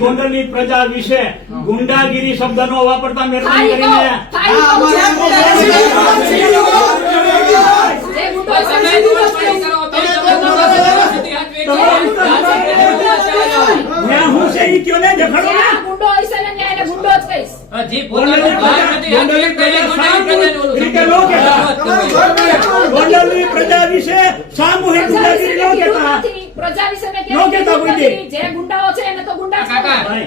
ગોંડલની પ્રજા વિશે ગુંડાગીરી શબ્દનો વાપરતા મહેરબાની કરીને હું છે ઈ કયો ને દેખાડો ને ગુંડો હશે ને એને ગુંડો જ કહીશ. ગોંડલની પ્રજા વિશે સામૂહિક ગુંડાગીરી ન કહેતા. પ્રજા વિશે ને નો કહેતા કોઈ દી. જે ગુંડાઓ છે એને તો ગુંડા જ કાકા, કહેવાય.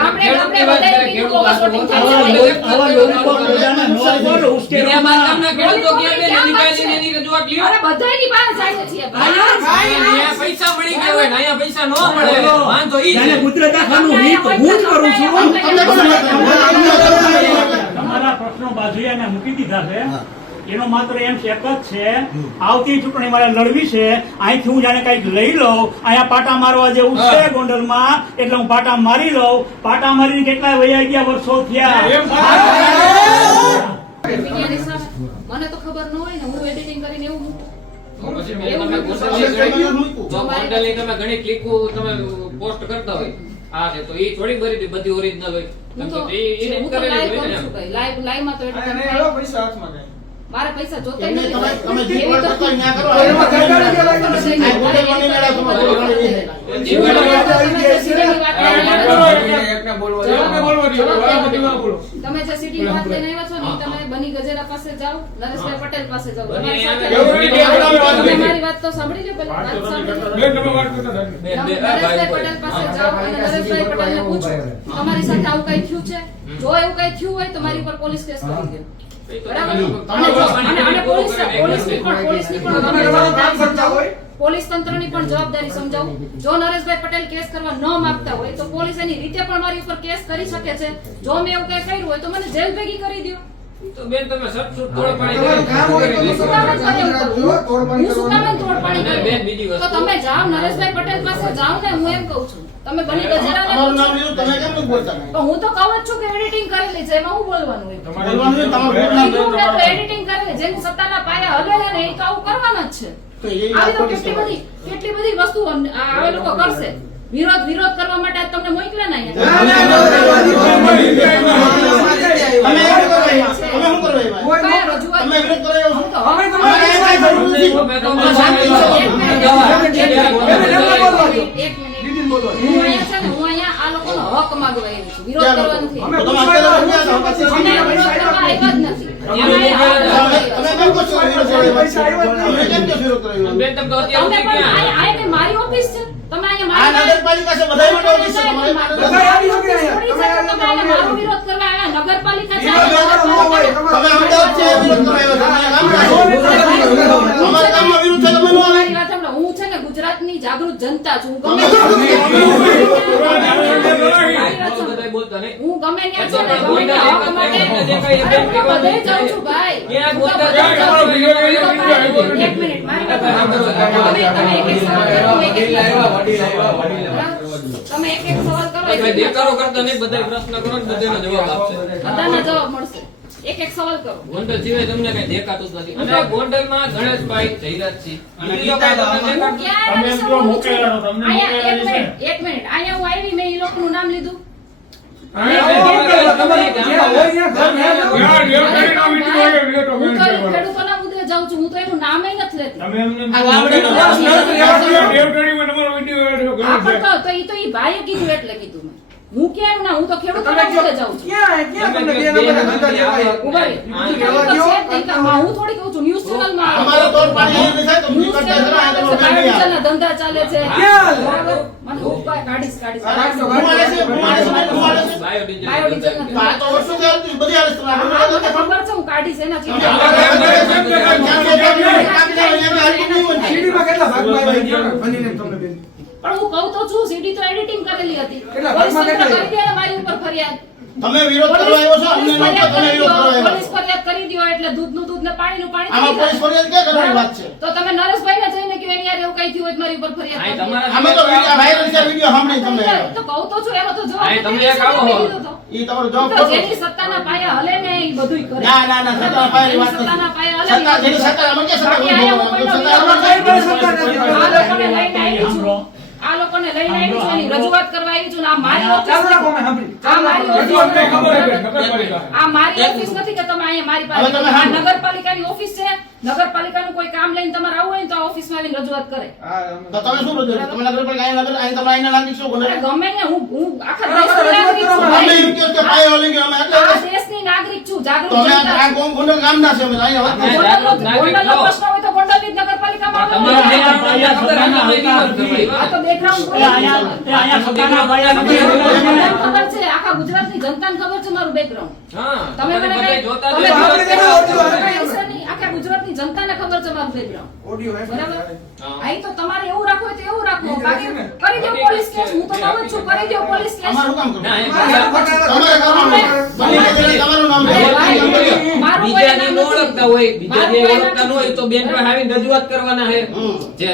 ભાઈ, ગામડે બધાય બીજું ઓવરશૂટિંગ થાય છે. આવા લોલીપોપ પ્રજાના નો બોલો ઉશ્કેરો બીજા બાંધકામના ખેડૂતો ક્યાં બે નીકાળીને એની રજૂઆત લ્યો. અરે બધાયની પાસે જાય છે ભાઈ. અહીંયા પૈસા મળી ગયા હોય ને અહીંયા પૈસા ન મળે. વાંધો ઈ છે. જાણે ગુજરાતખાનું હિત હું જ કરું છું. તમારા પ્રશ્નો બાજુએ અમે મૂકી દીધા છે. એનો માત્ર એમ એક જ છે, આવતી ચૂંટણી મારે લડવી છે. અહીંથી હું જાણે કઈક લઈ લઉં, અહીંયા પાટા મારવા જેવું છે ગોંડલમાં, એટલે હું પાટા મારી લઉં. પાટા મારીને કેટલા વયા ગયા વર્ષો થયા. મને તો ખબર ન હોય ને, હું એડિટિંગ કરીને એવું મૂકું. તો પછી મેં તમે ગોંડલની તમે ઘણી ક્લિકો તમે પોસ્ટ કરતા હોય. આ છે તો ઈ થોડી બધી ઓરિજિનલ હોય. હું તો ઈ હું તો કરેલી લાઈવ હોય કરું ને. છું ભાઈ. લાઈવ માં તો edit અને થાય. એનો પૈસા હાથમાં ગઈ. મારા પૈસા જોતા તમે નથી. તમે જે એવી તો- કરતા ના કરો તો એમાં ગરગાડી કે લાગે તમે છે? જઈને આ ગોંડલ બની મેળા તમારે બોલવાની છે. તમે જે સીડી ની વાત લઈને આવ્યા છો ને, ઈ તમે બની ગજેરા પાસે જાઓ, નરેશભાઈ પટેલ પાસે જાઓ. તમારી સાથે તમે મારી વાત તો સાંભળી લો પહેલા. વાત સાંભળી લો. નરેશભાઈ પટેલ પાસે જાઓ અને નરેશભાઈ પટેલને પૂછો, તમારી સાથે આવું કઈ થયું છે? જો એવું કઈ થયું હોય તો મારી ઉપર પોલીસ કેસ કરી દો. બરાબર? અને પોલીસની પણ પોલીસ તંત્રની પણ જવાબદારી સમજાવું. જો નરેશભાઈ પટેલ કેસ કરવા ન માંગતા હોય તો પોલીસ એની રીતે પણ મારી ઉપર કેસ કરી શકે છે. જો મેં એવું કઈ કર્યું હોય તો મને જેલ ભેગી કરી દો. તો બેન તમે સટસુટ તોડ પાડી તમારે કામ હોય તો હું શું કામ જ કરી જો હું શું કામ જ તોડપાડી અને કરું? બેન બીજી વસ્તુ. તો તમે જાઓ નરેશભાઈ પટેલ પાસે જાઓ ને, હું એમ કહું છું. તમે બની ગજરાને તમારું નામ પૂછો. લીધું, તમે કેમ નથી બોલતા? તો હું તો કહું જ છું કે એડિટિંગ કરેલી છે, એમાં હું બોલવાનું હોય. બોલવાનું છે, તમારું નામ કીધું ને તો એડિટિંગ કરેલી, જેની સત્તાના પાયા હલે ને એ તો આવું કરવાના જ છે. તો એ આવી તો પોલીસ કેટલી બધી વસ્તુઓ આ લોકો કરશે. વિરોધ કરવા માટે આજ તમને મોકલ્યા ને અહીંયા. તમે શું કરવા આવ્યા? તમે શું કરવા આવ્યા? કયા રજૂઆત? તમે વિરોધ કરવા આવ્યા છો? તો અમારે કાંઈ જરૂર નથી. અમે તો અમે શાંતિ એક મિનિટ. દીદી હું બોલો. અહીંયા છે ને, હું અહીંયા આ લોકોનો હક માંગવા આવી છું. વિરોધ કરવા નથી. અમે તો તમે અત્યારે અમે વિરોધ કરવા આવ્યા જ નથી. અમે અહીંયા તમે કેમ કહો છો વિરોધ કરવા પૈસા આવ્યા? આવ્યા જ તમે કેમ કહો છો વિરોધ કરવા આવ્યા? બેન તમે તો તમે અત્યારે પણ ક્યાં? આ કઈ મારી ઓફિસ છે? તમે આ અહીંયા નગરપાલિકા છે, બધાય માટે ઓફિસ છે તમારે. બધા આવી શકે અહીંયા. થોડી છે કે તમે અહીંયા મારો વિરોધ કરવા આવ્યા. નગરપાલિકા છે. તમે અમદાવાદ છે વિરોધ કરવા આવ્યા છો. અમારા ગામમાં વિરોધ છે, તમે નો આવે. મારી વાત સાંભળો. હું છે ને ગુજરાતની જાગૃત જનતા છું. હું ગમે બધાય બોલતા નહીં. હું ગમે ત્યાં છે ને, ગમે ત્યાં હક માટે અરે હું તો બધે જાઉં છું ભાઈ. ક્યાં હું તો બોલતા બધે જાઓ? જાઉં છું. એક મિનિટ મારી વાત સાંભળો. તમે એક એક સવાલ કરો. તમે એક એક સવાલ કરો. ભાઈ દેખાડો કરતા નહીં, બધાય પ્રશ્ન કરો ને બધાનો જવાબ આપશે. બધાના જવાબ મળશે. એક એક સવાલ કરો. ગોંડલ સિવાય તમને કઈ દેખાતું જ નથી. અને ગોંડલમાં ગણેશભાઈ જયરાજસિંહ અને હું ક્યાં આવી તમે જો મોકલેલા તો તમને અહીંયા મોકલેલા એક મિનિટ અહીંયા હું આવી, મેં ઈ લોકોનું નામ લીધું. હોય હું તો ખેડૂતોના મુદ્દે જાઉં છું. હું તો એનું નામે નથી લેતી. તમે એમને આ ગામડાનો પ્રશ્ન નથી. હા, પણ તો ઈ ભાઈએ કીધું એટલે કીધું મેં. હું ક્યાં ના, હું તો ખેડૂતોના મુદ્દે જાઉં છું. ઉભા રહી. હું થોડી કહું છું ન્યૂઝ ચેનલમાં અમારે તોડ પાડી એવી થાય તો ન્યૂઝ કરતા જરા આ તમે ચેનલમાં બેન ના ધંધા ચાલે છે. ક્યાં? બરાબર? મને હું કાઢીશ. ઘુમાડે છે, ઘુમાડે છે, ઘુમાડે છે. બાયોડીઝલ બાયોડીઝલ તો આ તો વર્ષો થી હાલતું, બધી હાલે છે. હા, મને ખબર છે, હું કાઢીશ એના ચીજ. સીડીમાં કેટલા ભાગમાં આવ્યા? બનીને તમને બેન. પણ હું કહું તો છું, સીડી તો એડિટિંગ કરેલી હતી. કેટલા પોલીસ ભાગમાં તંત્ર કેટલા? કરી દે ને મારી ઉપર ફરિયાદ. તમે વિરોધ કરવા આવ્યો છો, અમને પોલીસ નહોતો, તમે વિરોધ કરવા આવ્યા પોલીસ છો. ફરિયાદ કરી દો એટલે દૂધનું દૂધ ને પાણીનું પાણી આમાં થઈ પોલીસ જાય. ફરિયાદ ક્યાં કરવાની વાત છે? તો તમે નરેશભાઈને જઈને કહો એની યાર એવું કઈ થયું હોય તો મારી ઉપર ફરિયાદ આય કરી દો. તમારા અમે તો વાયરલ છે વિડિયો સાંભળી તમને. તો કહું તો છું, એનો તો જવાબ આય તમે નથી. એક આવો હો. કીધું તો. ઈ તમારો જવાબ તો ખોટો. જેની સત્તાના પાયા હલે ને એ બધુંય કરે. ના ના ના, સત્તા પાયાની વાત જેની સત્તાના નથી. પાયા હલે સત્તા જેની સત્તા અમે ક્યાં સત્તા બાકી આયા હું બોલવાનું? કોઈનો સત્તા વિરોધ અમારે નથી. સત્તા નથી. આ લોકોને લઈને આવી છું. આ લોકોને લઈને આવી છું, એની રજૂઆત કરવા આવી છું ને આ મારી ઓફિસ ચાલુ રાખો, અમે સાંભળી. આ મારી ઓફિસ રજૂઆત નહીં, ખબર પડી. આ મારી ઓફિસ નથી કે તમે અહીંયા મારી પાસે હવે તમે આ સાંભળો. નગરપાલિકાની ઓફિસ છે. નગરપાલિકાનું કોઈ કામ લઈને તમારે આવવું હોય ને તો આ ઓફિસમાં આવીને રજૂઆત કરે. તો તમે શું બધું તમે નગરપાલિકા અહીં તમે અહીંના નાગરિક છો અરે કોને ગમે ને હું આખા બરાબર, દેશની રજૂઆત નાગરિક છું કરો. અમે એમ કહો કે ભાઈ. પાયો લઈ ગયો અમે એટલે આ દેશની નાગરિક છું, જાગૃત તો અમે જનતા આ છું. કોમ ગોંડલ ગામના છે અમે અહીંયા વાત અમે કરીએ. ગોંડલનો પ્રશ્ન હોય તો ગોંડલની જ નગરપાલિકામાં તમારા આવવાનું. જે કારણે ખબર હતી, અમે વિરોધ કરવી. આ તો બેકગ્રાઉન્ડ એ અહીંયા સત્તાના પાયા નથી. બધાને ખબર છે, આખા ગુજરાતની જનતાને ખબર છે મારું બેકગ્રાઉન્ડ. હા, તમે મને બધા કઈ- જોતા તમે જ ખબર હોય. છે બધા મારું ઓડિયો બેકગ્રાઉન્ડ છે નહીં, આખા ગુજરાતની જનતાને ખબર છે મારું બેકગ્રાઉન્ડ. ઓડિયો હે. બરાબર? હા. અહીં તો તમારે એવું રાખવું હોય તો એવું રાખો. ઈ જ બાકી રાખે ને. કરી દો પોલીસ કેસ. હું તો કહું જ છું, કરી દો પોલીસ કેસ. અમારું કામ કરવું ના, એમ તમારે કરવાનું બની ગયેલું તમારું નામ અરે લેવાનું. ભાઈ, મારું કોઈ બીજાને નામ ન નથી. ઓળખતા હોય, બીજાને મારું કોઈ ઓળખતા ન હોય તો બેન પાસે આવીને રજૂઆત કરવાના છે. હમ. જે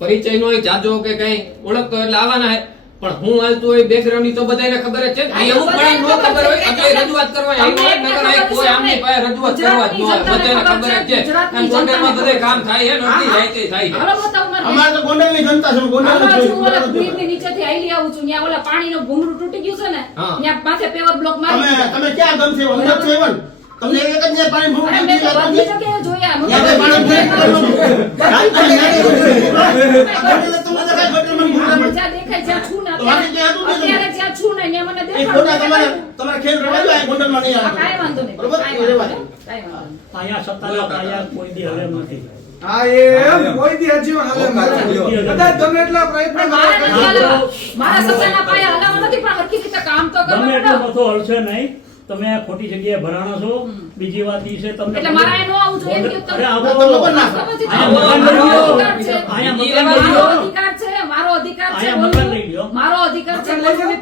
પરિચય નો હોય, જાજો કે કઈ ઓળખતો હોય એટલે આવવાના છે. પણ હું હાલતું હોય બેકગ્રાઉન્ડ ની તો બધાને ખબર જ છે ને. અહીં અમુક પણ ન ખબર હોય એટલે રજૂઆત કરવા આવી હોય. નકર અહીં કોઈ આમની પાસે રજૂઆત કરવા જ ન હોય. બધાને ખબર જ છે. અને ગોંડલમાં બધે કામ થાય છે ને અડધી રાતે થાય છે. હાલો બતાવો મને. અમારે તો ગોંડલની જનતા છે ગોંડલ હાલો, હું ઓલા બ્રિજની નીચેથી આઈલી આવું છું. ત્યાં ઓલા પાણીનું ભૂંગળું તૂટી ગયું છે ને, હા. ત્યાં માથે પેવર બ્લોક મારી તમે તમે ક્યાં ગમશે અંદર છે એવન તમને એક જ ને પાણી ભૂખ અરે મેં તો બધી જગ્યાએ જોયા. મને યાદ પાણી ભૂખ મને જ્યાં દેખાય જ્યાં છું ને તો વાંચી ગયા હતું ને તમે? અત્યારે જ્યાં છું ને ત્યાં મને એ ખોટા તમારે દેખાડું. તમારે ખેલ રવા દો આ ગોંડલમાં નહીં હા, કાંઈ આવે વાંધો નહીં. બરોબર કાંઈ એ રેવા વાંધો દો. નહીં. કાંઈ વાંધો નહીં. અહીંયા સત્તાના પાયા કોઈ દી હલે નથી. હા, એમ કોઈ દી હજી હવે કદાચ ગમે એટલા પ્રયત્ન પણ કરો, મારે નથી કરો. હલાવવા. મારા સત્તાના પાયા હલાવવા નથી, પણ હરખી રીતે કામ તો ગમે કરવાનું એટલો ને. બધો હલશે નહીં. તમે ખોટી જગ્યાએ ભરાણા છો. બીજી વાત ઈ છે તમને એટલે મારે અહીં ન આવવું જોઈએ એમ કીધું તમે. અરે આવો. તમે લોકો ના સમજી જાઓ. અહીંયા મકાન લઈ લો. મારો અધિકાર છે. અહીંયા મકાન લઈ લો. મારો અધિકાર છે.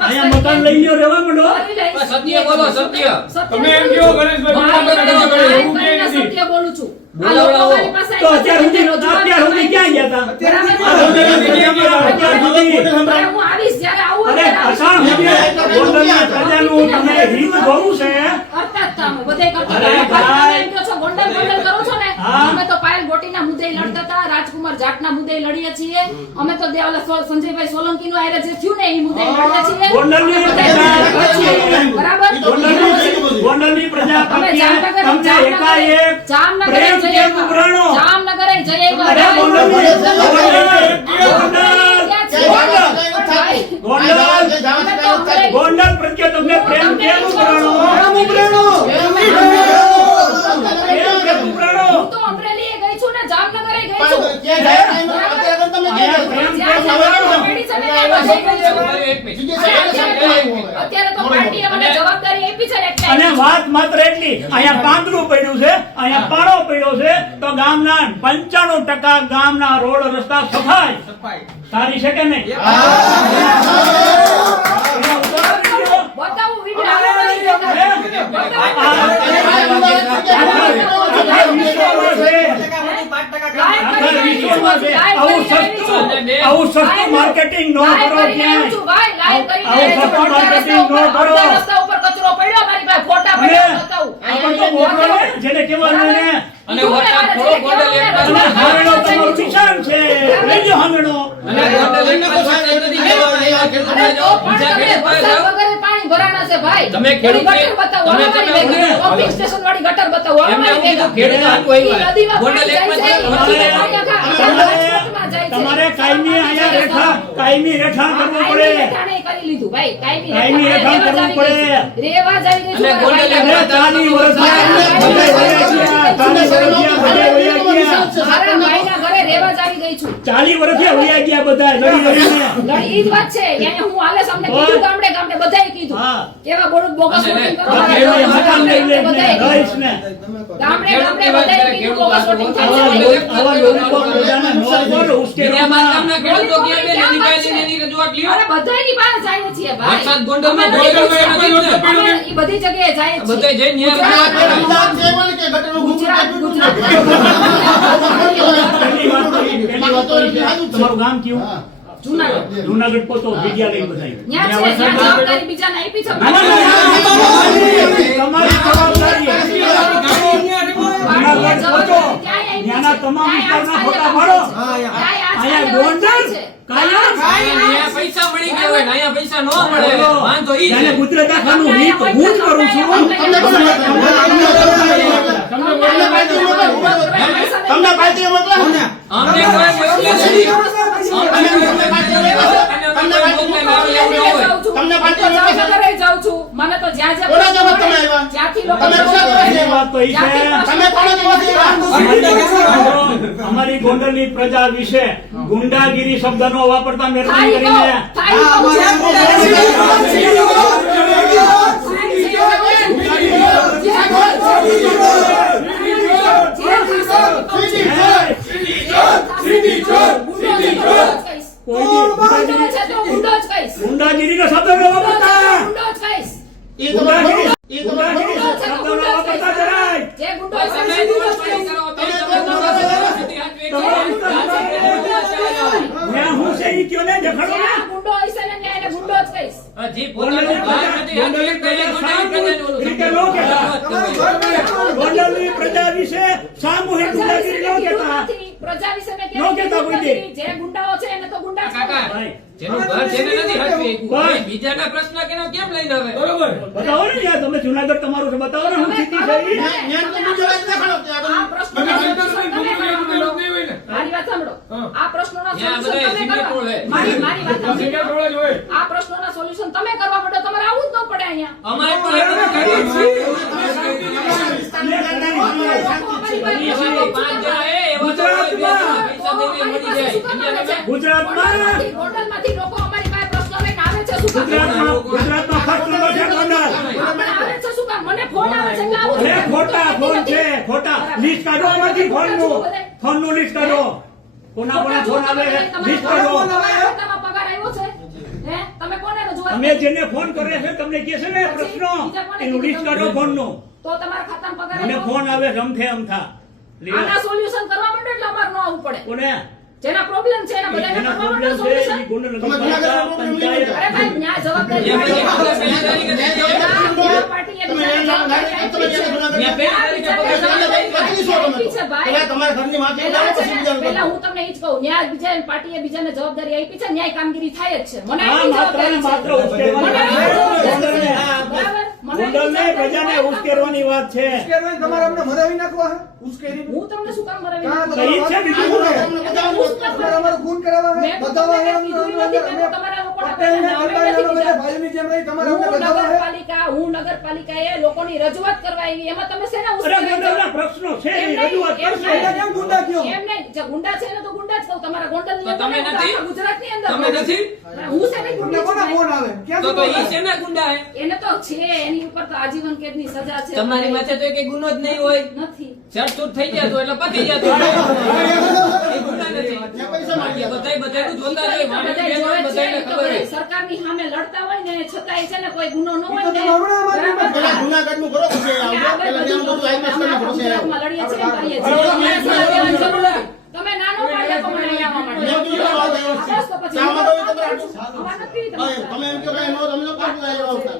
અહીંયા મકાન લઈ લો, રહેવા માંડો. કરી લઈશ. સત્ય બોલો, સત્ય. સત્ય તમે એમ બોલું કહો, છું. ગણેશભાઈ, મારી એવું પાસે કહે એવું નથી. કહીને સત્ય બોલું છું. આ બોલાવડાવો. લોકો મારી પાસે તો અત્યાર સુધી રજૂઆત અત્યાર સુધી ક્યાં ગયા હતા? અત્યારે અત્યાર સુધી અરે હું આવીશ જ્યારે આવું અરે ત્યારે આવીશ. અષાઢ સુધી ગોંડલની પ્રજાનું તમે હિત જોવું છે. કરતા જ તમે, બધાય કરતા અરે હતા. ભાઈ. તમે એમ કહો છો, ગોંડલ ગોંડલ કરો છો ને? હા. અમે તો પાયલ ગોટીના મુદ્દે લડતા હતા, રાજકુમાર જાટના મુદ્દે લડીએ છીએ. અમે તો ઓલા સંજયભાઈ સોલંકીનું હારે જે થયું ને એ મુદ્દે લડતા છીએ. ગોંડલની અમે પ્રજા બધા છીએ. બરાબર? ગોંડલની પ્રજા અમે પ્રત્યે તમને એકાએક જામનગર પ્રેમ કેમ ઉભરાણો? જામનગરે જઈ આવ્યા. અરે ગોંડલની ગોંડલ પ્રત્યે તમને પ્રેમ કેમ ઉભરાણો? પ્રેમ કેમ ઉભરાણો? હું તો અમરેલીએ ગઈ છું ને જામનગરે ગઈ છું. અત્યારે તો પાર્ટીએ મને જવાબદારી આપી છે ને એટલે અને વાત માત્ર એટલી, અહીંયા કાંદરું પડ્યું છે, અહીંયા પાડો પડ્યો છે, તો ગામના 95% ગામના રોડ રસ્તા સફાઈ સારી છે કે નહીં? બતાવું વિડિયો આખા વિશ્વમાં છે. આવું સસ્તું માર્કેટિંગ ન કરો ક્યાંય. આવું સસ્તું માર્કેટિંગ ન કરો. રસ્તા ઉપર કચરો પડ્યો મારી પાસે ફોટા અને પડ્યા બતાવું. આ તો મોકલો ને, જેને કહેવાનું ને. અને વરસાદ થોડો ગોંડલ એક બાજુ અને હાંગણો તમારું નિશાન છે, લેજો હાંગણો. અને ગોંડલ એક બાજુ વરસાદ નથી જવા દેવા. ખેડૂતોને અરે જાઓ, તો પણ બીજા તમે ખેડૂત પાસે વરસાદ જાઓ. વગરે પાણી ભરાણા છે ભાઈ. તમે ઓલી ખેડૂત ગટર બતાવો, તમે અમારી તમે ભેગી. પંપિંગ સ્ટેશન વાળી ગટર બતાવો, એમને અમારી એવું ભેગી. કીધું, ખેડૂત હાટુ આવ્યા. ઈ નદીમાં ગોંડલ પાણી એકમાં જાય છે, ચાલો. નદીમાં પાણી આખા રાજકોટમાં જાય છે. તમારે કાયમી અહીંયા કાયમી રહેઠાણ કરવું પડે. કાયમી રહેઠાણે કરી લીધું ભાઈ. કાયમી કાયમી રહેઠાણ રહેઠાણ કરવું પડે. રેવા જ આવી ગઈ છું. અને ગોંડલ મારા એક ચાલી વર્ષ બધા વયા ગયા, ભાઈના ઘરે રેવા જ આવી ગઈ છું. 40 વર્ષથી વયા ગયા બધા લડી લડીને. ઈ જ વાત છે. અહીંયા હું હાલે સામને કીધું ગામડે ગામડે બધાએ કીધું. હા. કેવા બોલું બોગસ અને વોટિંગ કરો. હા, ખેડૂત મકાન લઈ લે ને, બધાએ કીધું. રહીશ ને. ગામડે ગામડે ખેડૂતની વાત બધાએ કરે, કીધું ખેડૂત બોગસ વોટિંગ થાય આવા છે. લોકો- આવા લોકો પ્રજાને ન કરો, ઉશ્કેરો બીજામાં ના. ગામના ખેડૂતો ક્યાં બે લીધી કાયદીની એની રજૂઆત લ્યો. અરે બધાયની પાસે જાય છીએ ભાઈ. વરસાદ ગોંડલમાં અમે ગોંડલમાં બધી નથી ને. અમે ઈ બધી જગ્યાએ જાય છીએ. બધાય જઈને પહેલી વાત તો ઈ, તમારું ગામ કયું? જૂનાગઢ. જૂનાગઢ પહોંચો, વિદ્યા લઈ બધાય. ન્યા છે, ત્યાં ન્યા વરસાદ જવાબદારી બીજાને આપી છે. ના, ના, ના, તમારી જવાબદારી. જવાબદારી ક્યાંય આપી ત્યાંના તમામ વિસ્તારના ફોટા પાડો. અહીંયા ગોંડલ કાયમ અહીંયા પૈસા મળી ગયા હોય ને અહીંયા પૈસા ન મળે વાંધો ઈ ત્યારે છે. ગુજરાત આખાનું હિત હું જ કરું છું. તમને પાર્ટીએ મોકલો. અમને કોઈ મોકલે નથી. તમને પાર્ટીએ જાઉં છું મને તો જ્યાં કોના જવાબ તમે જ્યાં આવ્યા? જ્યાંથી લોકો તમે શું કરો છો? વાત તો ઈ છે. તમે કોના જવાબ અમારી ગોંડલની પ્રજા વિશે ગુંડાગીરી શબ્દનો વાપરતા મહેરબાની કરીને ગુંડાગીરીનો શબ્દ ન વાપરતા. ગુંડાગીરી શબ્દનો વાપરતા જરાય. ત્યાં હું છે ઈ કયો ને દેખાડો ને. હજી પોતાનું ઘર નથી ગોંડલની પ્રજા સામૂહિક રીતે ન કહેતા. ગોંડલની પ્રજા વિશે સામૂહિક ગુંડાગીરી ન કહેતા. પ્રજા વિશે મેં ન કહેતા કોઈ દી. જે ગુંડાઓ છે એને તો ગુંડા જ કાકા કહેવાય. જેનું ઘર જેને નથી હટવી ભાઈ. બીજાના પ્રશ્ન કેમ લઈને આવે બતાવો ને યાર, તમે જુનાગઢ તમારું છે, બતાવો ને શું સ્થિતિ છે ઈ. આ પ્રશ્નોના solution તમે કરો. મારી વાત સાંભળો. આ પ્રશ્નોના ત્યાં solution બધાય તમે સિગરેટ કરો. ઓળે. મારી વાત સાંભળો. આ પ્રશ્નોના solution તમે કરવા પડે, તમારે આવું જ ન પડે અહીંયા. અમારે તો એટલું જ કરવું છે. અમારી ઈ વાત છે, પાંચ જણા એ એવા તો કોઈ બે જણા પૈસા દઈને મળી જાય. ગુજરાતમાં ગોંડલમાંથી લોકો અમારી પાસે પ્રશ્નો લઈને આવે છે શું કામ? ગુજરાતમાં ફર્સ્ટ નંબર છે ગોંડલ. આપણે આવે છે શું કામ? મને ફોન આવે છે એટલે આવું છું. અરે ખોટા ફોન છે, ખોટા. લિસ્ટ કાઢો આમાંથી ફોનનું લિસ્ટ કાઢો. કોના કોના ફોન આવે લિસ્ટ કાઢો. તમારા પગાર આવ્યો છે? હે? તમે કોને રજૂઆત અમે જેને ફોન કરે છે તમને કહે છે ને પ્રશ્નો, એનું લિસ્ટ કાઢો ફોનનું. તો તમારા ખાતામાં પગાર મને આવ્યો? ફોન આવે રમથે અમથા. લ્યો. આના સોલ્યુશન કરવા માંડો એટલે અમારે ન આવવું પડે. કોને જેના પ્રોબ્લેમ છે એના બધાને એના કરવા માંડો પ્રોબ્લેમ છે સોલ્યુશન. ઈ ગોંડલ તમે જુનાગઢનો problem નહીં પંચાયત. કરતા. અરે ભાઈ ન્યાય જવાબદારી ન્યાય ન્યાય પાર્ટીએ બીજાને જવાબદારી આપી છે. તમારા ઘરની માથે પહેલા પછી બીજાનું પહેલા કરો. હું તમને ઈ જ કહું, ન્યાય બીજા પાર્ટીએ બીજાને જવાબદારી આપી છે, ન્યાય કામગીરી થાય જ છે. મને હા, આટલી માત્ર જવાબદારી ને માત્ર છે. ઉશ્કેરવાની મને વાત છે. ગોંડલને આટલી જવાબદારી છે. બરાબર? મને આટલી જવાબદારી પ્રજાને ઉશ્કેરવાની વાત છે. ઉશ્કેરવાય તમારે અમને મરાવી નાખવા હે? ઉશ્કેરી હું તમને શું કામ મરાવી કાં નાખું? તો ઈ જ છે બીજું શું છે? તમારે અમારો ખૂન કરાવવા હે? મેં તો બતાવવા હે? તમને કીધું નથી, મેં તો તમારા લોકોને પટેલને અમે કરતા નથી બધા કીધા. ભાઈની જેમ રહી તમારે અમને હું બતાવવા હે? નગરપાલિકાએ લોકોની રજૂઆત કરવા આવી, એમાં તમે શેના અરે ઉશ્કેરી છો? ગોંડલના પ્રશ્નો છે એમ ઈ નહીં, રજૂઆત એમ કરશે. નહીં. એને કેમ ગુંડા કયો? એમ નહીં, જે ગુંડા છે એને તો ગુંડા જ કહું. તમારા ગોંડલની તો તમે અંદર નથી? આખા ગુજરાતની અંદર તમે નથી? હું શેની તમને ગુંડી કોના છું? ફોન આવે? ક્યાંથી તો ફોન ઈ આવે? શેના ગુંડા હે? એને તો છે, એની ઉપર તો આજીવન કેદની સજા છે. તમારી માથે તો એક ગુનો જ નહીં હોય. નથી. ચડચૂટ થઈ ગયા તો એટલે પતી ગયા તો. એ ગુના નથી. બાકી બધાય બધાયનું જોતા જ હોય. વાણી બધાય બેન હોય, જોવે છે, બધાયને ઈ તો ખબર હોય. બધાય સરકારની સામે લડતા હોય ને છતાંય છે ને કોઈ ગુનો ન ઈ હોય તો ને તમે હમણાં અમારી બરાબર. પેલા જુનાગઢનું કરો પછી આવજો. પેલા ત્યાં બધું આઈપીએસ કરીને અમે પછી આવો. ગુજરાતમાં લડીએ છીએ, કરીએ છીએ. અમારે દેવાની જરૂર નથી. તમે નાનો પાડી આપો મને અહીંયા આવવા માટે. મેં કીધું આ વાત આવ્યો છે. બસ તો પછી ચા માટે હોય તો તમે આટલું. અમારે નથી ભાઈ, તમારે. તમે એમ કહો કે નો, તમે તો પાછું આવ્યા આવતા.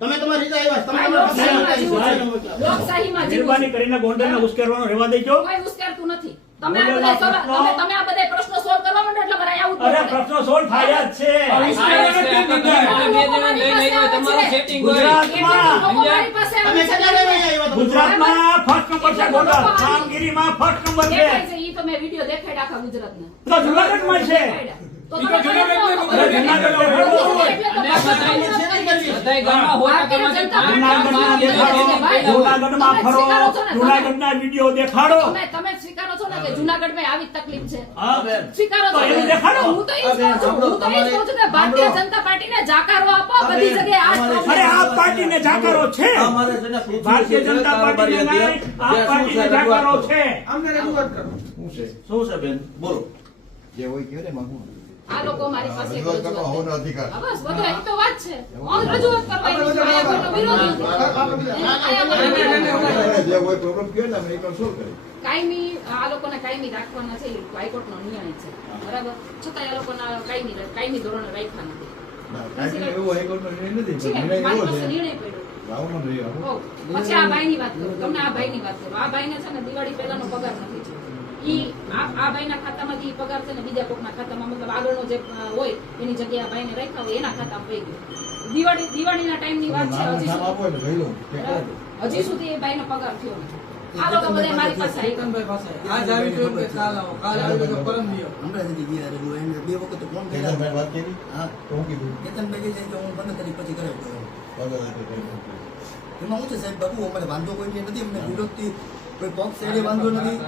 તમે તમારી રીતે આવ્યા. તમે ભાઈ, તમારા લોકશાહીમાં ભાઈને જીવું મોકલ્યા. છું. લોકશાહીમાં જીવું છું. મહેરબાની કરીને ગોંડલને ઉશ્કેરવાનો રહેવા દેજો. કોઈ ઉશ્કેરતું નથી. તમે આ બધા તમે આ બધા પ્રશ્નો સોલ્વ કરવા માંડો એટલે મારે આવું જ અરે પડે. પ્રશ્નો સોલ્વ થાય જ છે. આ છે, બે જણા લઈને આવ્યા હોય, તમારું setting હોય. ગુજરાતમાં લોકો મારી પાસે આવે તમે છે. કેટલા લેવા આવ્યા હતા? ગુજરાતમાં ફર્સ્ટ નંબર છે ગોંડલ. કામગીરીમાં ફર્સ્ટ નંબર છે. દેખાય છે, ઈ તો મેં વિડીયો દેખાડ્યા આખા ગુજરાતના. તો જુનાગઢમાં છે. તો તમે જુનાગઢ બધાય ગામમાં હોય તો તમારે જુનાગઢમાં ફરો, જુનાગઢના વિડીયો દેખાડો. તમે સ્વીકારો છો ને કે જુનાગઢમાં આવી જ તકલીફ છે? હા બેન. સ્વીકારો છો? તો એવું દેખાડો. હું તો ઈ જ કહું છું. હું તો ઈ જ કહું છું કે ભારતીય જનતા પાર્ટીને જાકારો આપો, બધી જગ્યાએ આ જ problem અરે છે. આપ પાર્ટીને જાકારો છે. ભારતીય જનતા પાર્ટીને નહીં, આપ પાર્ટીને જાકારો છે. અમને રજૂઆત કરો. શું છે બેન બોલો જે હોય કે રે માંગુ આ લોકો મારી પાસે એક રજૂઆત કરવા હોવાનો રજૂઆત અધિકાર. કરે. હા, બસ બધું એ તો વાત છે. હું રજૂઆત કરવા આવી છું. આયા કોઈનો વિરોધ નથી. આયા કોઈનો વિરોધ નથી. જે હોય પ્રોબ્લેમ કયો ને અમે એકવાર સોલ્વ કરી કાયમી આ લોકોને કાયમી રાખવાના છે, એ હાઈકોર્ટનો નિર્ણય છે, બરાબર. છતાં એ લોકોના કાયમી ધોરણે રાખ્યા નથી. કાંઈ એવું હાઈકોર્ટનો નિર્ણય નથી છે, પણ નિર્ણય મારી એવો પાસે છે નિર્ણય પડ્યો. ગામનો રહ્યો હોવ. પછી આ ભાઈની વાત કરું, તમને આ ભાઈની વાત કરું. આ ભાઈને છે ને દિવાળી પહેલાનો પગાર નથી થયો. ઈ આ ભાઈના ખાતામાંથી ઈ પગાર છે ને બીજા કોકના ખાતામાં મતલબ આગળનો જે હોય એની જગ્યાએ આ ભાઈને રાખ્યા હોય એના ખાતામાં પડી ગયો. દિવાળીના ટાઈમની વાત છે. નામ આપો એટલે લઈ લઉં. હજી સુધી એ ભાઈનો પગાર થયો નથી. આ લોકો બધા મારી પાસે આવી. કેતનભાઈ પાસે આજ આવી ગયો કે કાલ આવો, કાલ આવી તો પરમ દિયો. હમણાં સુધી ગયા રજૂ એને 2 વખત ફોન કર્યા. કેતનભાઈ વાત કરી? હા, તો હું કીધું? કેતનભાઈ કહે છે કે હું બંધ કરી પછી કરે તો બરાબર છે. એમાં શું છે સાહેબ બાબુ, અમારે વાંધો કોઈ નથી, અમને વિરોધથી કોઈ પક્ષ એડે વાંધો નથી,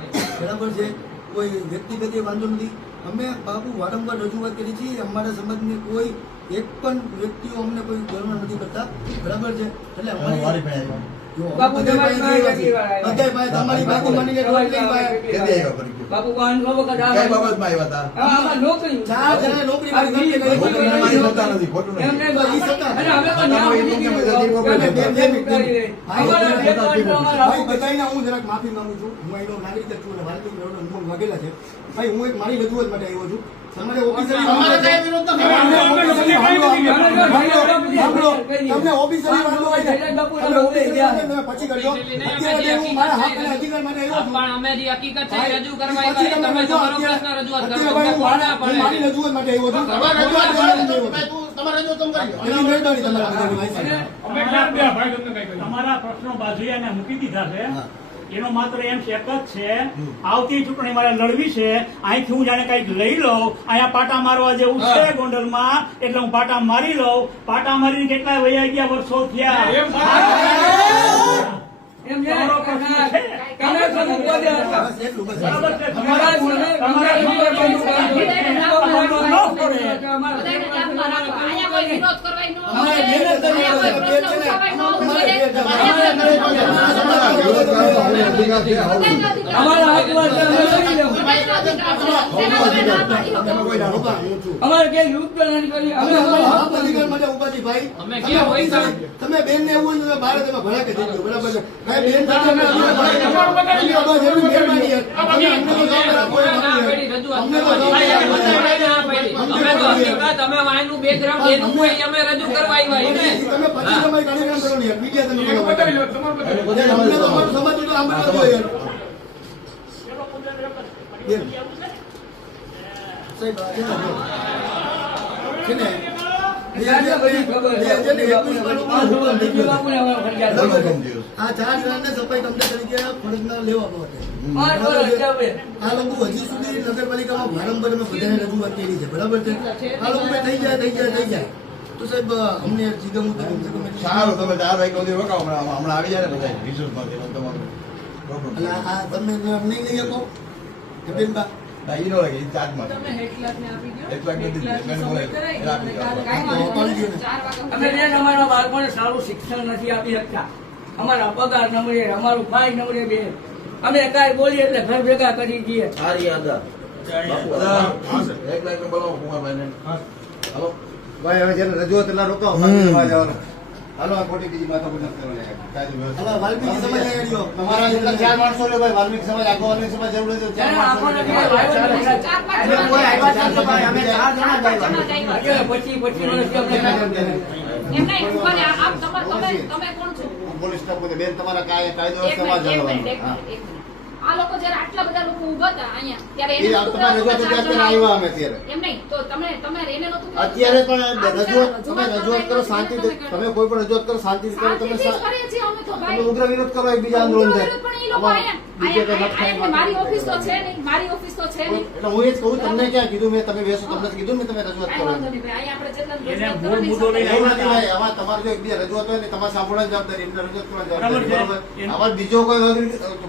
બરાબર છે, કોઈ વ્યક્તિગત વાંધો નથી. અમે બાબુ વારંવાર રજૂઆત કરી છે, અમારા સમાજની કોઈ એક પણ વ્યક્તિઓ અમને કોઈ ગણના નથી કરતા, બરાબર છે. એટલે અમારી મારી પાસે આવ્યા. જો બાપુ, બધાય તમારી પાસે પાસે બધાય પાસે તમારી પાસે માની લે કોઈ કઈ પાસે કેદી આવ્યા પરીક્ષા? બાપુ કોણ નો વખત કઈ બાબતમાં આવ્યા હતા? આમાં નોકરી ચાર જણા નોકરી કરી ગઈ નોકરી મારી હોતા નથી, ખોટું એમ નથી. નહીં ઈ સત્તા. અને હવે તો નામ તમારી ઉઠી નોકરી ગયું. બધાની બે નોકરી કરી રહી. અમારા બે ત્રણ તો અમારા ભાઈ બધાયના હું જરાક માફી માંગુ છું. હું અહીંનો નાગરિક જ છું અને ભારતીય મેળવનો અનુભવ વાગેલા છે. ભાઈ હું એક મારી રજૂઆત માટે આવ્યો છું. તમારે ઓફિસરી અમારે કઈ વિરોધ નથી. તમને ઓફિસરી વાંધો હોય છે. તમે ઓફિસરી વાંધો તમે પછી કરજો. અત્યારે હું મારા હક અને અધિકાર માટે આવ્યો છું. પણ અમે જે હકીકત છે એ રજૂ કરવા પછી આવ્યા, તમે તમે જો તમારો અત્યારે- પ્રશ્ન રજૂઆત કરો. અત્યારે ભાઈ હું મારી રજૂઆત માટે આવ્યો છું. તમારે રજૂઆત કરો તો ભાઈ તું તમારે રજૂઆત કેમ કરી? એની મહેરબાની તમારા બધાની ભાઈ સાહેબ. તમારા પ્રશ્નો બાજુએ એને મૂકી દીધા છે. હા. એનો માત્ર એમ છે એક જ છે, આવતી ચૂંટણી મારે લડવી છે, અહીંથી હું જાણે કઈક લઈ લઉં, અહીંયા પાટા મારવા જેવું છે ગોંડલમાં, એટલે હું પાટા મારી લઉં. પાટા મારીને કેટલા વયા ગયા વર્ષો થયા. એમ છે તમારો પ્રશ્ન છે. કાલે તો હું બોલે હતા. બસ એટલું બસ. બરાબર છે. તમારા ગુણે તમારા નંબર બંધ બધાને નામ કરો. બધાને ધ્યાનમાં રાખો. અહીંયા કોઈ વિરોધ કરવાય ન અમારે હોય. મહેનત કરવી અહીંયા કોઈ પડે. પ્રશ્ન ઉઠાવાય ન અમારે હોય. બે જણા. તમારા વિરોધ કરવાનો અમને અધિકાર છે. આવું. બધાનો અધિકાર. અમારા હક માટે અમે લડી લેવું. બધાનો અધિકાર છે. તેના વગર ના પાડી શકો. તમે કોઈ દાડો બાપા, હું છું. અમારે કઈ યુદ્ધ નથી કરી. અમે અમારા હક અધિકાર માટે ઉભા છીએ ભાઈ. અમે તમે ક્યાં હોય ઓફિસર, તમે બેન ને એવું હોય તો બહાર તમે ભડાકે જઈ દો, બરાબર છે. ભાઈ બેન સાથે અમે ભડાકે જઈ દો. બસ એવી મહેરબાની યાર. તમે અમને તો જવાબ આપો એ ના નથી પડી યાર. રજૂઆત અમને તો કરવા. જવાબ ભાઈ, આપો. અમે ના પડી. અમે તો હકીકત, અમે વાયનું બેકગ્રાઉન્ડ એનું હોય એ અમે રજૂ કરવા આવ્યા એમ ને. તમે પછી તમારી કાર્યક્રમ કરો ને યાર. મીડિયા તમે કરો. અમને તો અમારું સમાજ તો આમ જ નથી યાર. બેન. સાહેબ, આ છે ને, છે ને, બોલો સમજ્યો. આ 4 જણાને સફાઈ કામદાર તરીકે ફરજમાં લેવા માટે. આ લોકો હજી સુધી નગરપાલિકામાં વારંવાર અમે બધાને રજૂઆત કરી છે, બરાબર છે. આ લોકો થઈ જાય તો સાહેબ અમને સીધા હું સારું, તમે 4 વાગ્યા સુધી રોકાવો. હમણાં આવી જાય ને બધા રિસોર્ટમાંથી તમારું પ્રોબ્લેમ. એટલે આ તમે નહીં લઈ શકો બેનબા. ના, ઈ નો લાગે, ઈ ચાર્જમાં છે. એટલા કે દીધી, મેં બોલાવી. એ આપી દો. અમે બેન અમારા બાળકોને સારું શિક્ષણ નથી આપી શકતા. અમારા પગાર નમરે, અમારું ભાઈ નમરે બેન. અમે કાંઈ બોલીએ એટલે ઘર ભેગા કરી દઈએ. સારી આદત. બધા 1 લાખ નો બોલાવો કુમારભાઈને. હાલો. ભાઈ હવે જેને રજૂઆત એટલા રોકાવો બાકી જવાનું. હાલો આ ખોટી બીજી માથા પૂજા કરવાની કાયદો વ્યવસ્થા. હવે વાલ્મીકી સમાજ અહીંયા રહ્યો. તમારા જેટલા 4 માણસો લે ભાઈ વાલ્મીકી સમાજ આખો વાલ્મીકી સમાજ જરૂર છે 4 માણસો લે. ચાર પાંચ કોઈ આવ્યા ચાર તો ભાઈ અમે 4 જણા જ આવ્યા. જણા પછી વર્ષથી અમે એમ નહીં ઉભા રહે. આપ તમે કોણ છો? પોલીસ સ્ટાફ બોલે બેન તમારા કાયદો એક સમાજ મિનિટ, જણાવવાનો. એક મિનિટ. આ લોકો જ્યારે આટલા બધા લોકો ઊભા હતા અહીંયા ત્યારે એ એને આ નહોતું તમારી કહેવાતું કે રજૂઆત ચાર અત્યારે જણા આવ્યા અમે અત્યારે. એમ નહીં તો તમે એને નહોતું કહેવાતું? અત્યારે પણ આ રજૂઆત બધા તમે રજૂઆત કરો શાંતિથી તમે કોઈ પણ રજૂઆત કરો શાંતિથી કરો તમે શાંતિથી જ કરીએ છીએ અમે તો તમે ભાઈ. ઉગ્ર વિરોધ કરો એકબીજા આંદોલન થાય. પણ એ લોકો અહીંયા મારી ઓફિસ તો છે નહીં, મારી ઓફિસ તો છે નહીં. એટલે હું એ જ કહું તમને ક્યાં કીધું મેં તમે બેસો તમને કીધું ને તમે રજૂઆત કાંઈ કરો. વાંધો નહીં ભાઈ. અહીંયા આપણે જેટલા એને રજૂઆત મૂળ કરવાની મુદ્દો લઈને એવું નથી ભાઈ આમાં તમારે જો એકબીજા રજૂઆત હોય ને તમારે સાંભળવાની જવાબદારી એમને રજૂઆત કરવાની બરાબર છે. જવાબદારી બરોબર. આમાં બીજો કોઈ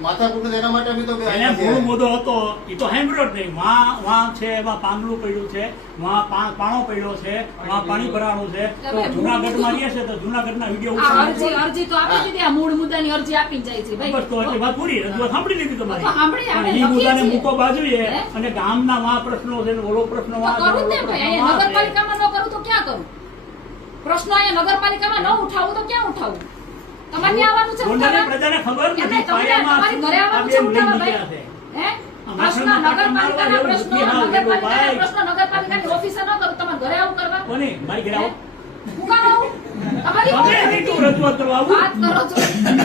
માથાકૂટ નથી એના માટે અમે તો કે એને મૂળ મુદ્દો હતો એ તો સાંભળ્યો જ નહીં. વાં છે એમાં પાંગલું પડ્યું છે, વાં પાણો પડ્યો છે, વાં પાણી ભરાણું છે. તો જુનાગઢમાં રહીએ છે તો જુનાગઢના વિડીયો આ અરજી તો આપી દીધી. આ મૂળ મુદ્દાની અરજી આપી જાય છે ભાઈ. બસ તો એટલે વાત પૂરી. રજૂઆત સાંભળી લીધી તમારી. તો સાંભળી, આપણે પણ ઈ મુદ્દાને લખીએ છીએ. મૂકો બાજુએ હે? અને ગામના વાં પ્રશ્નો છે ને ઓલો પ્રશ્ન તો વાં છે, કરું જ ઓલો ને ભાઈ. પ્રશ્ન અહીંયા વાં છે. નગરપાલિકામાં ન કરું તો ક્યાં કરું? પ્રશ્નો અહીંયા નગરપાલિકામાં ન ઉઠાવું તો ક્યાં ઉઠાવું? તમારે ત્યાં આવવાનું છે ગોંડલની ઉઠાવવા? પ્રજાને ખબર એમ નથી નહીં, પાયામાં તમારી ઘરે આ આવવાનું છે બેન લઈ ઉઠાવવા નીકળ્યા ભાઈ. છે. હે? આ પ્રશ્ન માથામાં નગરપાલિકાના એવું પ્રશ્નો નથી હાલ, નગરપાલિકાના ભાઈ. પ્રશ્નો નગરપાલિકાની ઓફિસે ન કરું. તમારે ઘરે આવું કરવા? કોની? મારી ઘરે આવો. હું કામ આવું? તમારી તમે ઓફિસે નહીં તું રજૂઆત કરવા આવું? વાત કરો છો.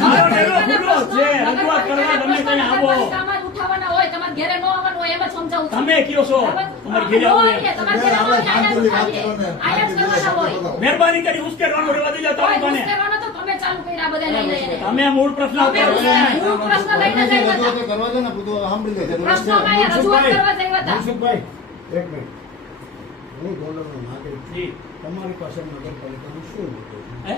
મારો ડેલો નગરપાલિકાના ખુલ્લો છે. પ્રશ્નો, રજૂઆત કરવા નગરપાલિકાના તમે પ્રશ્નો ત્યાં આવો. નગરપાલિકામાં જ ઉઠાવવાના હોય. તમારે ઘેરે ન આવવાનું હોય એમ જ સમજાવું છું. તમે કયો છો બરાબર? તમારી ઘેરે ન આવું આવીએ, એમ. તમારે ઘેરે ન આવીએ, અહીંયા જ આવીએ. અહીંયા જ કરવાના હોય. મહેરબાની કરી ઉશ્કેરવાનું રહેવા દેજો કોઈ તાલુકાને. ઉશ્કેરવાનો તો તમે ચાલુ કર્યા બધા લઈ લઈને. તમે મૂળ પ્રશ્ન તમે મૂળ પ્રશ્ન લઈને જ આવ્યા હતા. કરવા દે ને બધું સાંભળી લે પ્રશ્નોમાં અહીંયા રજૂઆત કરવા જ આવ્યા હતા. મનસુખભાઈ એક મિનિટ હું ગોંડલનો નાગરિક છું. જી. તમારી પાસે નગરપાલિકાનું શું મુદ્દો છે? હે?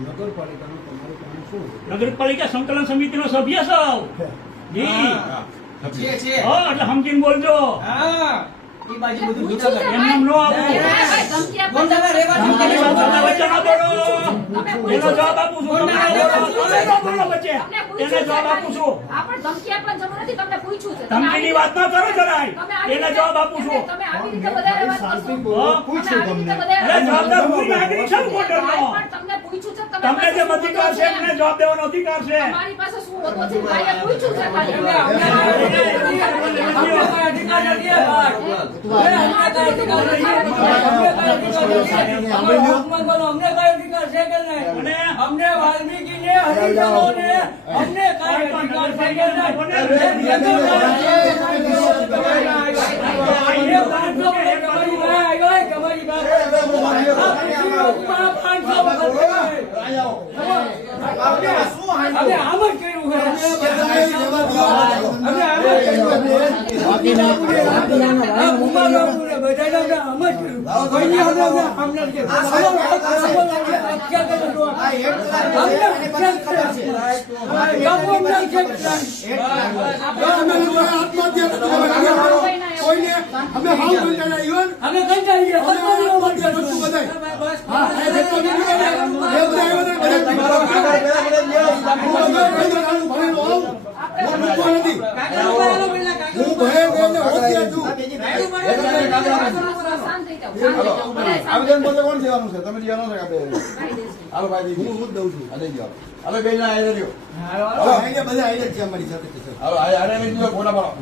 નગરપાલિકાનું તમારી પાસે શું મુદ્દો છે? નગરપાલિકા સંકલન સમિતિનો સભ્ય છો જી હા એટલે સમજીને બોલજો ઈ બાજુ બધું પૂછ્યું છે એમ નામ ન ભાઈ. આવું. ભાઈ, ધમકી આપો. ગોંડલમાં રહેવા દો. તમે બાબતના વચ્ચે ના બોલો. એનો જવાબ આપું છું. તમે ના બોલો વચ્ચે. તમને એને પૂછ્યું છે જવાબ આપું છું. આ પણ ધમકી આપવાની જરૂર નથી, તમને પૂછ્યું છે. તમે ધમકીની વાત ના કરો જરાય. તમે આવી એને રીતે- જવાબ આપું છું. તમે આવી રીતે વધારે વાત કરશો. હા? પૂછ્યું તમે આવી રીતે તમને. વધારે અરે વાત જવાબદાર કરશો. હું નાગરિક છું ગોંડલનો. પણ તમને પૂછ્યું છે, તમને જે અધિકાર છે એમને જવાબ દેવાનો અધિકાર છે તમારી પાસે શું હોતો છે ભાઈએ પૂછ્યું છે ખાલી. અમને કોઈ અધિકાર નથી આ વાત. અમને કોઈ અધિકાર નથી. અમારો હુકમત બોલો, અમને કઈ અધિકાર છે કે નહીં? અને અમને વાલ્મીકીને, હરિજનોને અમને કઈ અધિકાર છે કે કોઈને અમે હાવ કંટાળ્યા ઈવન અમે કંટાળી ગયા. હા એ જેટલો નીકળે ને એ બધા આવ્યા ને હું ભણે ગઈને હોશિયાર છું. શાંત થઈ જાઓ, શાંત થઈ જાઓ. બધા શાંત આવેદન પત્ર કોણ દેવાનું છે તમે દેવાનું છે આપણે થઈ જશે. હાલો ભાઈ હું જ દઉં છું. આ લઈ જાઓ હાલો બેન ના આયરે રહ્યો આઈડિયા બધા આઈડિયા છે અમારી સાથે છે, સર. હાલો આરે લઈ જાઓ ફોટા પાડો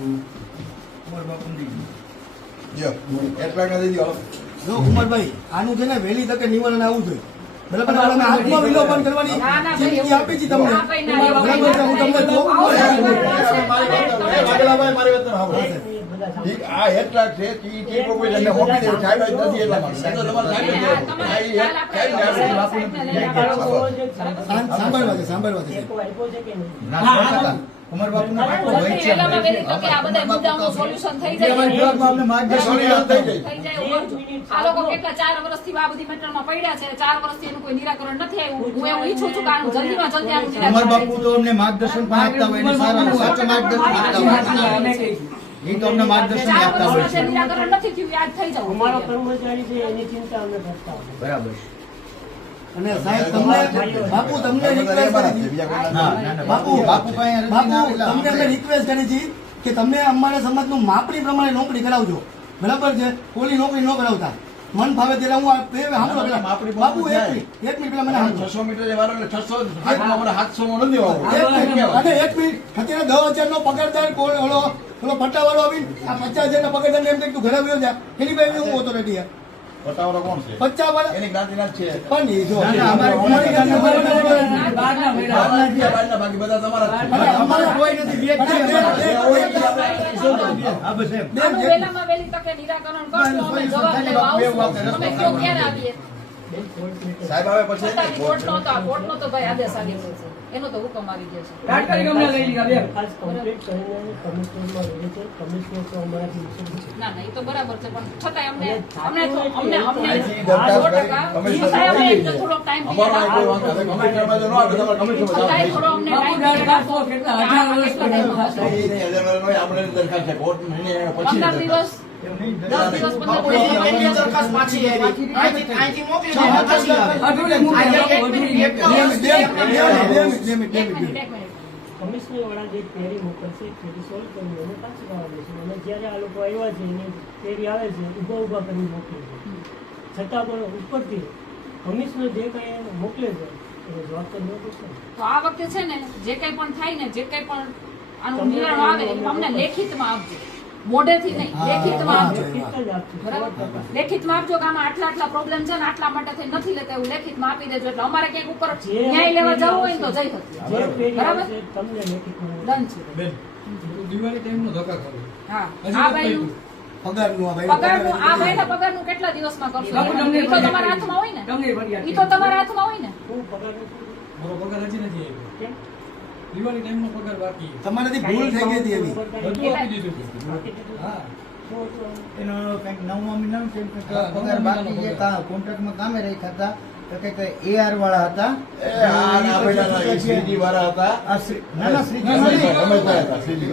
જો એટલા ના દઈ દો હાલો જો કુમારભાઈ આનું છે ને વહેલી તકે નિવારણ આવવું જોઈએ. બરાબર અમે હાથમાં વિલોપન કરવાની ના, ના, ચીમકી આપી છે તમને. ના, ભાઈ, ના, બરાબર છે, હું તમને કહું. વાઘેલાભાઈ મારી વાત સાંભળો ઠીક આ 1 લાખ છે ઈ ટીકો કોઈ જણને મોકલી દે સાહેબ જ નથી એટલા માટે તો તમારે સાહેબ જ દેવું. સાંભળવા છે, સાંભળવા છે. વહેલામાં વહેલી તકે આ બધા મુદ્દાઓનું સોલ્યુશન થઈ જાય. સોલ્યુશન થઈ જાય થઈ જાય એવું કરજો. આ લોકો કેટલા 4 વર્ષથી આ બધી મેટરમાં પડ્યા છે, 4 વર્ષથી એનું કોઈ નિરાકરણ નથી આવ્યું. હું એવું ઈચ્છું છું કે આનું જલ્દીમાં જલ્દી આનું અમર નિરાકરણ બાપુ તો અમને માર્ગદર્શન પણ આપતા હોય ને સારા સાચા માર્ગદર્શન આપતા હોય. એ તો અમને માર્ગદર્શન 4 આપતા હોય વર્ષથી છે. નિરાકરણ નથી થયું, યાદ થઈ જાવ. કર્મચારી છે એની ચિંતા અમે કરતા હોય. બરાબર. અને સાહેબ તમને બાપુ તમને રિક્વેસ્ટ કરી છે. બાપુ બાપુ તમને અમે રિક્વેસ્ટ કરી છે કે તમે અમારા સમાજનું માપણી પ્રમાણે નોકરી કરાવજો. બરાબર છે, ઓલી નોકરી ન કરાવતા. મન ભાવે ત્યારે હું સાંભળો પેલા બાપુ એક મિનિટ પેલા મને સાંભળો. 600 મીટર જે વારો એટલે 600 હાથમાં મને 700 માં નથી દેવાનું અને એક મિનિટ અત્યારે 10,000 નો પગારદાર ઓલો પટ્ટાવાળો આવીને આ 50,000 ના પગારદાર એમ કે તું ઘરે આવ્યો જા એની પાસે હું હોતો નથી યાર. પટાવાળો કોણ છે 50 એની જ્ઞાતિના જ છે પણ એ જો બહારના બાકી બધા તમારા જ છે અમારા કોઈ નથી. આનું વહેલામાં વહેલી તકે નિરાકરણ કરજો. અમે જવાબ લેવા આવશું. તમે કયો ક્યારે આવીએ? સાહેબ આવે પછી છતાં કોર્ટનો તો ભાઈ આદેશ આવી ગયો છે. એનો તો હુકમ આવી ગયો છે. તાત્કાલિક અમને લઈ લીધા બેન. આજ કમ્પ્લીટ કરીને કમિશનરમાં રહે છે. કમિશનર તો અમારાથી વિશે છે. ના ના એ તો બરાબર છે પણ છતાંય અમને અમને અહીંથી દરખાસ્ત કરી કમિશનર થોડોક ટાઈમ અમારો કોઈ વાંધો નથી કમિશનરમાં જો ન આવે તમારે કમિશનમાં જવાનું થોડો અમને બાપુ ટાઈમ દરખાસ્તો કેટલા હજાર વર્ષ નહીં આપણે દરખાસ્ત છે કોર્ટ નહીં પછી 15 દિવસ 10 દિવસ 15 દિવસ દરખાસ્ત પાછી આવી. અહીંથી મોકલી દે પાછી આવે. અધૂરી મૂકી એક મિનિટ કમિશનર વાળા જે ક્વેરી મોકલશે ક્વેરી સોલ્વ કરી અને પાછી આવવા દેશે. અને જ્યારે આ લોકો આવ્યા છે એની ક્વેરી આવે છે ઊભા કરી મોકલે છે. છતાં પણ ઉપરથી કમિશનર જે કંઈ મોકલે છે એનો જવાબ તો ન કરશે. તો આ વખતે છે ને જે કંઈ પણ થાય ને જે કંઈ પણ આનું નિર્ણય આવે એ અમને લેખિતમાં આપજો. મોઢેથી નહીં, લેખિતમાં આપજો. કિસ્સા જ આપશે. બરાબર લેખિતમાં આપજો કે આમાં આટલા પ્રોબ્લેમ છે ને આટલા માટે થઈ નથી લેતા એવું લેખિતમાં આપી દેજો એટલે અમારે ક્યાંક ઉપર ન્યાય લેવા જવું હોય ને તો જઈ શકીએ. જે ક્વેરી બરાબર? આવશે તમને લેખિતમાં ડન છે. હા આ ભાઈનું પગારનું આ ભાઈ પગારનું આ ભાઈના પગારનું કેટલા દિવસમાં કરશો ઈ તો તમારા હાથમાં હોય ને તમને ફરિયાદ ઈ તો તમારા હાથમાં હોય ને હું પગારનું તમારાથી ભૂલ થઈ ગઈ હતી એવી એનો કંઈક 9મા મહિનાનું કંઈક પગાર બાકી છે કોન્ટ્રાક્ટમાં કામે રાખ્યા હતા તો કંઈક AR વાળા હતા એ આ ના પેલા ના શ્રીજી વાળા હતા. આ ના ના શ્રીજી ગમે નહીં. ત્યાં હતા, શ્રીજી.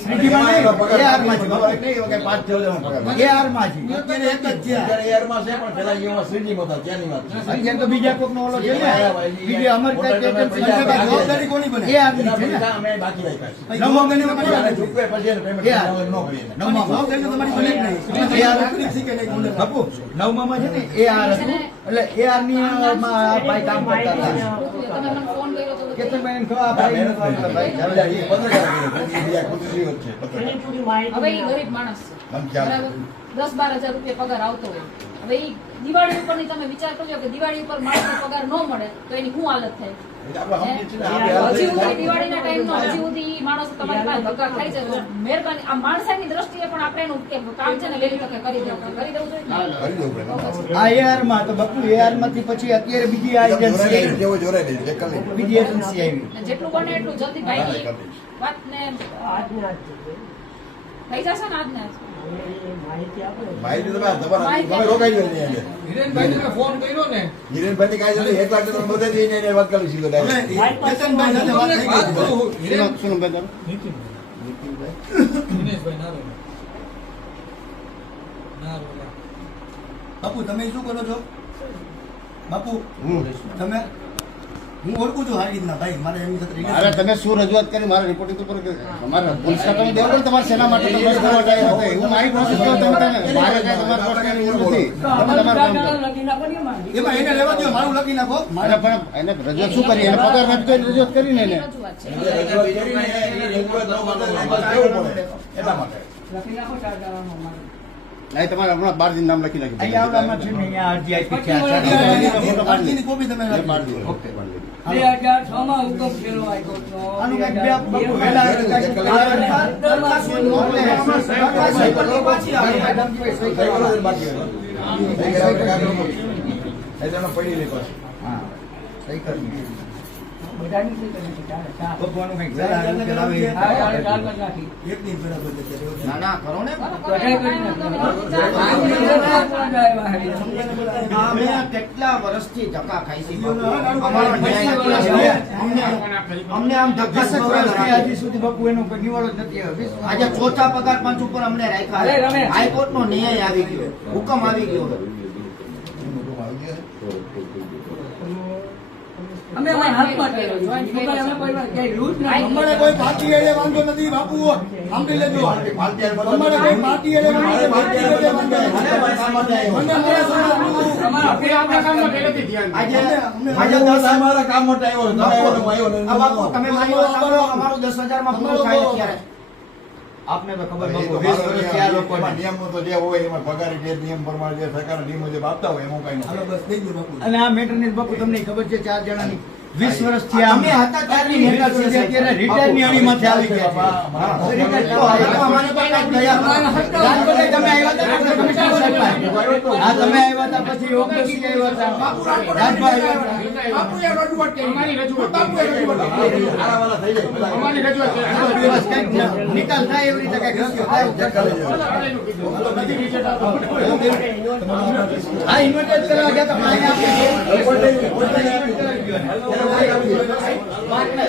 શ્રીજીમાં નહીં, પગાર AR માં છે. ખબર નહીં, કે 5-6 જણા પગાર. AR માં છે. અત્યારે એક જ છે અત્યારે AR માં છે, પણ પેલા એમાં શ્રીજીમાં હતા, ત્યાંની વાત છે. અત્યારે તો બીજા કોકનો ઓલો છે ને બીજી અમર કાંઈ જવાબદારી કોની બને AR ની એના છે ને પૈસા અમે બાકી રાખ્યા છે. 9મા મહિનામાં અને ચૂકવે પછી એનું payment AR. ન કરીએ. જવાબદારી તો તમારી બને જ નહીં AR નોકરી શીખે નહીં ગુંડલ. બાપુ 9માં છે ને AR હતું એટલે AR ની માં આ ભાઈ કામ કરતા હતા તમે મને ફોન કર્યો તો કેતનભાઈ ને કહો આ ભાઈ નું કામ કરતા બીજા હતા. એ 15 બીજા કુદરતી વાત છે. એની પૂરી માહિતી હવે ઈ ગરીબ માણસ છે આમ ચાલે. બરાબર 10-12 હજાર રૂપિયા પગાર આવતો હોય હવે ઈ દિવાળી ઉપરની તમે વિચાર કરજો કે દિવાળી ઉપર માણસનો પગાર ન મળે તો એની શું હાલત થાય એટલે આપણે સમજીએ છીએ ને, આપણે હજી સુધી દિવાળીના ટાઈમનો હજી સુધી ઈ માણસ તમારી પાસે ધક્કા ખાય છે તો મહેરબાની આ માણસાઈની દ્રષ્ટિએ પણ આપણે એનું કે કામ છે ને વહેલી તકે કરી દેવું જોઈએ. કરી દેવું જોઈએ ને? કરી દેવું પડે. આ AR માં તો બાપુ AR માંથી પછી અત્યારે બીજી આ એજન્સી આવી જેવો જોરાઈ દે, જે કરી દે. બીજી એજન્સી આવી અને જેટલું બને એટલું જલ્દી ભાઈની વાતને આજને આજ થઈ જશે ને આજને આજ. એ માહિતી આપો ને. માહિતી તમે તમે રોકાઈ જાય ને અહીંયા. હિરેનભાઈ થી કાંઈ નથી, 1 લાખ તો બધે જઈને એને વાત કરી સીધો direct. હવે કેતનભાઈ સાથે વાત થઈ ગઈ. બાપુ તમે શું કરો છો બાપુ તમે હું ઓળખું છું હારી રીતના ભાઈ મારે એમની સાથે relation અરે તમે શું રજૂઆત કરી મારા રિપોર્ટિંગ ઉપર તમારે પોલીસ ખાતામાં દેવું પડે તમારે સેના માટે તમે કરવા જાય હતા એવું મારી પ્રોસેસ કરો તમે મારે કાંઈ તમારે પોસ્ટની જરૂર નથી તમે તમારું કામ કરો લખી નાખો ને એમાં. એમાં એને લેવા દો મારું લખી નાખો મારે પણ એને રજૂઆત શું કરી એને પગાર નથી કરી રજૂઆત કરીને એને એની રજૂઆત છે. એટલે રજૂઆત કરીને એની રજૂઆત ન કરતા બસ કેવું પડે એટલા માટે. લખી નાખો 4 દાડામાં મારે. નહીં તમારે હમણાં 12 દિન નામ લખી નાખ્યું અહીંયા આવડામાં છે ને અહીંયા અરજી આપી છે અરજીની કોપી તમે રાખી દો. ઓકે 2006 માં હુકમ થયેલો હાઈકોર્ટનો. આનું કંઈક બે બાપુ વહેલા બાકી હોય. એટલે પડી લે પાછું. હા સહી કરી બધાની સહી કરી છે, 4. બપવાનું કંઈક વહેલા લાવે હા, 4 કરી નાખી. એક દિન બરાબર છે ત્યારે. ના ના કરો ને અમે કેટલા વર્ષથી ધક્કા ખાઈ છે અમારો ન્યાય નથી આવ્યો. અમને આમ ધક્કા હજી સુધી બાપુ એનો કોઈ નિવાડો જ નથી આવ્યો. આજે ચોથા પગાર પંચ ઉપર અમને અરે રાખ્યા રમેશ. હાઈકોર્ટ નો ન્યાય આવી ગયો હુકમ આવી ગયો અમે અમારા હાથમાં કર્યો છે. અમે કોઈ ક્યાંય લૂંટ ના કરી. અમારે કોઈ પાર્ટી એડે વાંધો નથી બાપુ સાંભળી લેજો અમારે કોઈ પાર્ટી એડે વાંધો નથી. પાર્ટી એડે વાંધો નથી. મને મારા સમાજનું અમારા આજે આજે દસ અમારા કામ માટે આવ્યો તમે આવ્યો તો હું આવ્યો નહીં. આ બાપુ તમે મારી વાત સાંભળો અમારું 10,000 માં પૂરું થાય અત્યારે આપને તો ખબર એ તો બાપુ 20 મારો વર્ષથી આ લોકોને એમાં નિયમો તો જે હોય એમાં પગાર જે નિયમ પ્રમાણે જે સરકારના નિયમ મુજબ આપતા હોય એમાં કઈ હાલો બસ થઈ ગયું બાપુ અને આ મેટર ને બાપુ તમને ખબર છે 4 જણાની 20 વર્ષથી અમે હતા ત્યારની મેટર છે જે અત્યારે રિટાયર ની અણીમાંથી આવી ગયા છે રિટાયર તો હવે તો અમારી પાસે દયા રાજકોટ તમે આવ્યા હતા એટલે કમિશનર સાહેબ પાસે. હા તમે આવ્યા હતા પછી ઓગસ્ટ આવ્યા હતા રાજભાઈ આવ્યા હતા. આરાવાળા થઈ જાય પેલા. બસ કંઈક નિકાલ થાય એવી રીતે કંઈક રસ્તો થાય. હા ઇન્વર્ટર કરવા ગયા હતા પણ અહીંયા આપણે